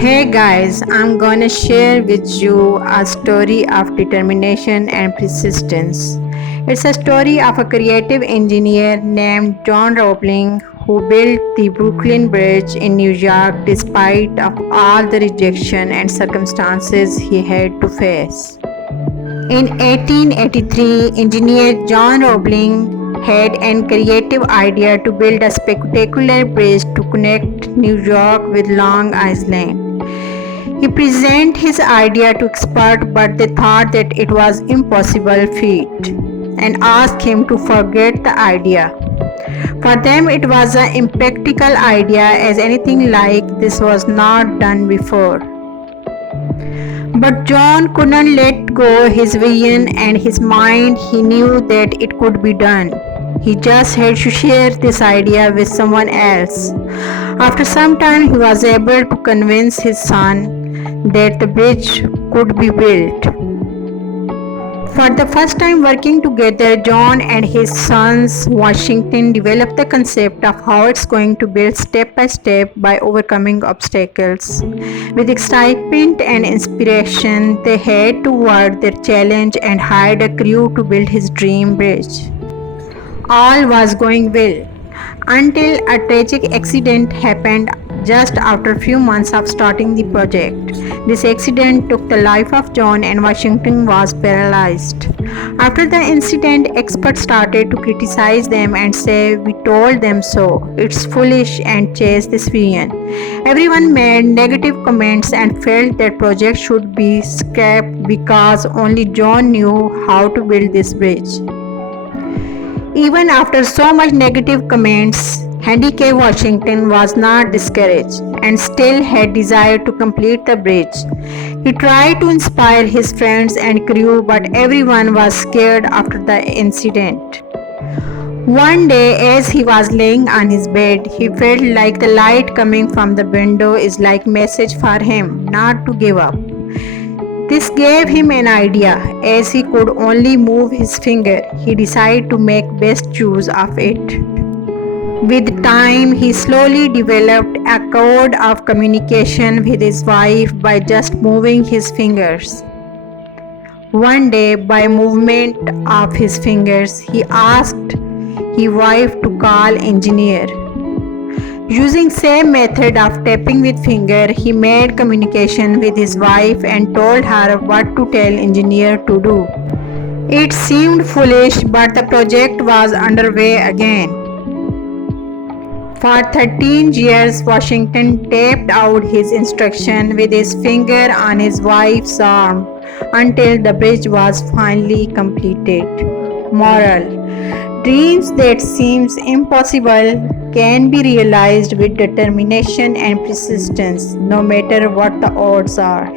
Hey guys, I'm gonna share with you a story of determination and persistence. It's a story of a creative engineer named John Roebling who built the Brooklyn Bridge in New York despite of all the rejection and circumstances he had to face. In 1883, engineer John Roebling had a creative idea to build a spectacular bridge to connect New York with Long Island. He presented his idea to experts, but they thought that it was impossible feat and asked him to forget the idea. For them, it was an impractical idea as anything like this was not done before. But John couldn't let go his vision and his mind. He knew that it could be done. He just had to share this idea with someone else. After some time, he was able to convince his son that the bridge could be built. For the first time working together, John and his sons Washington developed the concept of how it's going to build step by step by overcoming obstacles. With excitement and inspiration, they had toward their challenge and hired a crew to build his dream bridge. All was going well until a tragic accident happened just after a few months of starting the project. This accident took the life of John and Washington was paralyzed. After the incident, experts started to criticize them and say, "We told them so, it's foolish and chase this vision." Everyone made negative comments and felt that project should be scrapped because only John knew how to build this bridge. Even after so much negative comments, Henry K. Washington was not discouraged and still had desire to complete the bridge. He tried to inspire his friends and crew, but everyone was scared after the incident. One day, as he was laying on his bed, he felt like the light coming from the window is like message for him not to give up. This gave him an idea. As he could only move his finger, he decided to make best use of it. With time, he slowly developed a code of communication with his wife by just moving his fingers. One day, by movement of his fingers, he asked his wife to call engineer. Using same method of tapping with finger, he made communication with his wife and told her what to tell engineer to do. It seemed foolish, but the project was underway again. For 13 years, Washington tapped out his instruction with his finger on his wife's arm until the bridge was finally completed. Moral: dreams that seems impossible can be realized with determination and persistence, no matter what the odds are.